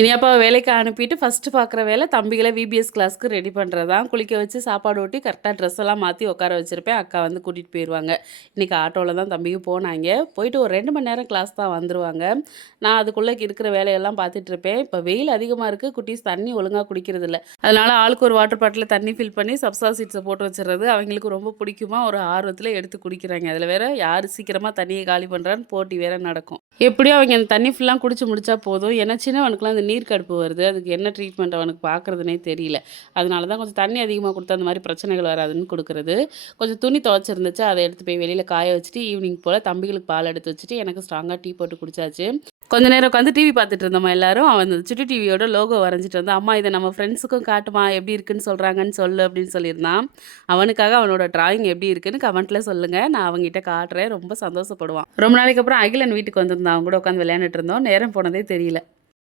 இனியாப்பாவை வேலைக்கு அனுப்பிட்டு ஃபஸ்ட்டு பார்க்குற வேலை தம்பிகளை விபிஎஸ் கிளாஸ்க்கு ரெடி பண்ணுறது தான். குளிக்க வச்சு சாப்பாடு ஊட்டி கரெக்டாக ட்ரெஸ் எல்லாம் மாற்றி உட்கார வச்சுருப்பேன். அக்கா வந்து கூட்டிகிட்டு போயிடுவாங்க. இன்றைக்கி ஆட்டோவில் தான் தம்பியும் போனாங்க. போயிட்டு ஒரு 2 மணி நேரம் கிளாஸ் தான் வந்துருவாங்க. நான் அதுக்குள்ளே இருக்கிற வேலையெல்லாம் பார்த்துட்ருப்பேன். இப்போ வெயில் அதிகமாக இருக்குது. குட்டீஸ் தண்ணி ஒழுங்காக குடிக்கிறது இல்லை. அதனால் ஆளுக்கு ஒரு வாட்டர் பாட்டில் தண்ணி ஃபில் பண்ணி சப்ஸா சீட்ஸை போட்டு வச்சுறது. அவங்களுக்கு ரொம்ப பிடிக்குமா, ஒரு ஆர்வத்தில் எடுத்து குடிக்கிறாங்க. அதில் வேறு யார் சீக்கிரமாக தண்ணியை காலி பண்ணுறான்னு போட்டி வேறு நடக்கும். எப்படியும் அவங்க அந்த தண்ணி ஃபுல்லாக குடிச்சு முடிச்சா போதும். ஏன்னா சின்னவனுக்குலாம் அந்த நீர் கடுப்பு வருது. அதுக்கு என்ன ட்ரீட்மெண்ட் அவனுக்கு பார்க்குறதுனே தெரியல. அதனால தான் கொஞ்சம் தண்ணி அதிகமாக கொடுத்தா அந்த மாதிரி பிரச்சனைகள் வராதுன்னு கொடுக்குறது. கொஞ்சம் துணி துவைச்சிருந்துச்சு, அதை எடுத்து போய் வெளியில் காய வச்சுட்டு ஈவினிங் போல் தம்பிகளுக்கு பால் எடுத்து வச்சுட்டு எனக்கு ஸ்ட்ராங்காக டீ போட்டு குடிச்சாச்சு. கொஞ்ச நேரம் உட்காந்து டிவி பார்த்துட்டு இருந்தோம்மா எல்லாரும். அவன் அந்த சுட்டி டிவியோட லோகோ வரைஞ்சிட்டு வந்தான். அம்மா இதை நம்ம ஃப்ரெண்ட்ஸுக்கும் காட்டுமா, எப்படி இருக்குன்னு சொல்கிறாங்கன்னு சொல்லு அப்படின்னு சொல்லியிருந்தான். அவனுக்காக அவனோட டிராயிங் எப்படி இருக்குன்னு கமெண்ட்டில் சொல்லுங்கள், நான் அவங்ககிட்ட காட்டுறேன். ரொம்ப சந்தோஷப்படுவான். ரொம்ப நாளைக்கு அப்புறம் அகிலன் வீட்டுக்கு வந்திருந்தான். அவங்க கூட உட்காந்து விளையாண்டுட்டு இருந்தோம். நேரம் போனதே தெரியல.